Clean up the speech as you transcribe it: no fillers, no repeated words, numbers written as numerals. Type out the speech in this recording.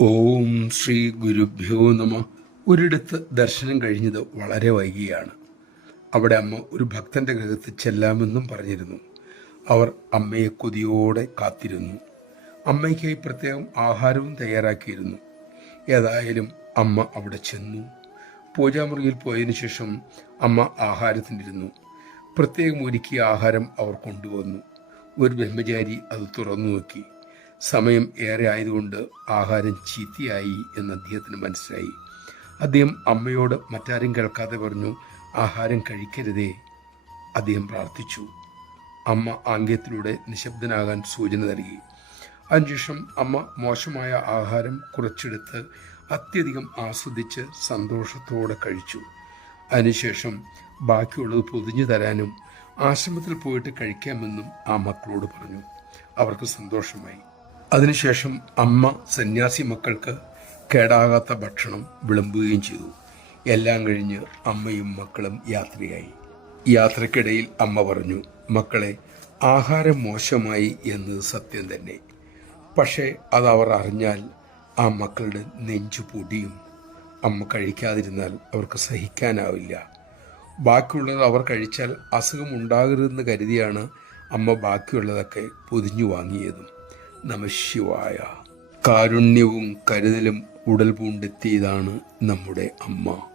ഓം ശ്രീ ഗുരുഭ്യോ നമ. ഒരിടത്ത് ദർശനം കഴിഞ്ഞത് വളരെ വൈകിയാണ്. അവിടെ അമ്മ ഒരു ഭക്തന്റെ ഗൃഹത്തിൽ ചെല്ലാമെന്നും പറഞ്ഞിരുന്നു. അവർ അമ്മയെ കൊതിയോടെ കാത്തിരുന്നു. അമ്മയ്ക്കായി പ്രത്യേകം ആഹാരവും തയ്യാറാക്കിയിരുന്നു. ഏതായാലും അമ്മ അവിടെ ചെന്നു. പൂജാമുറിയിൽ പോയതിനു ശേഷം അമ്മ ആഹാരത്തിനിരുന്നു. പ്രത്യേകം ഒരുക്കിയ ആഹാരം അവർ കൊണ്ടുവന്നു. ഒരു ബ്രഹ്മചാരി അത് തുറന്നു നോക്കി. സമയം ഏറെ ആയതുകൊണ്ട് ആഹാരം ചീത്തയായി എന്ന് അദ്ദേഹത്തിന് മനസ്സിലായി. അദ്ദേഹം അമ്മയോട് മറ്റാരും കേൾക്കാതെ പറഞ്ഞു, ആഹാരം കഴിക്കരുതേ. അദ്ദേഹം പ്രാർത്ഥിച്ചു. അമ്മ ആംഗ്യത്തിലൂടെ നിശബ്ദനാകാൻ സൂചന നൽകി. അതിനുശേഷം അമ്മ മോശമായ ആഹാരം കുറച്ചെടുത്ത് അത്യധികം ആസ്വദിച്ച് സന്തോഷത്തോടെ കഴിച്ചു. അതിനുശേഷം ബാക്കിയുള്ളത് പൊതിഞ്ഞു തരാനും ആശ്രമത്തിൽ പോയിട്ട് കഴിക്കാമെന്നും ആ മക്കളോട് പറഞ്ഞു. അവർക്ക് സന്തോഷമായി. അതിനുശേഷം അമ്മ സന്യാസി മക്കൾക്ക് കേടാകാത്ത ഭക്ഷണം വിളമ്പുകയും ചെയ്തു. എല്ലാം കഴിഞ്ഞ് അമ്മയും മക്കളും യാത്രയായി. യാത്രക്കിടയിൽ അമ്മ പറഞ്ഞു, മക്കളെ, ആഹാരം മോശമായി എന്നത് സത്യം തന്നെ. പക്ഷേ അതവർ അറിഞ്ഞാൽ ആ മക്കളുടെ നെഞ്ചു പൊടിയും. അമ്മ കഴിക്കാതിരുന്നാൽ അവർക്ക് സഹിക്കാനാവില്ല. ബാക്കിയുള്ളത് അവർ കഴിച്ചാൽ അസുഖം ഉണ്ടാകരുതെന്ന് കരുതിയാണ് അമ്മ ബാക്കിയുള്ളതൊക്കെ പൊതിഞ്ഞു വാങ്ങിയതും. നമഃശിവായ. കാരുണ്യവും കരുതലും ഉടൽ പൂണ്ടെത്തിയതാണ് നമ്മുടെ അമ്മ.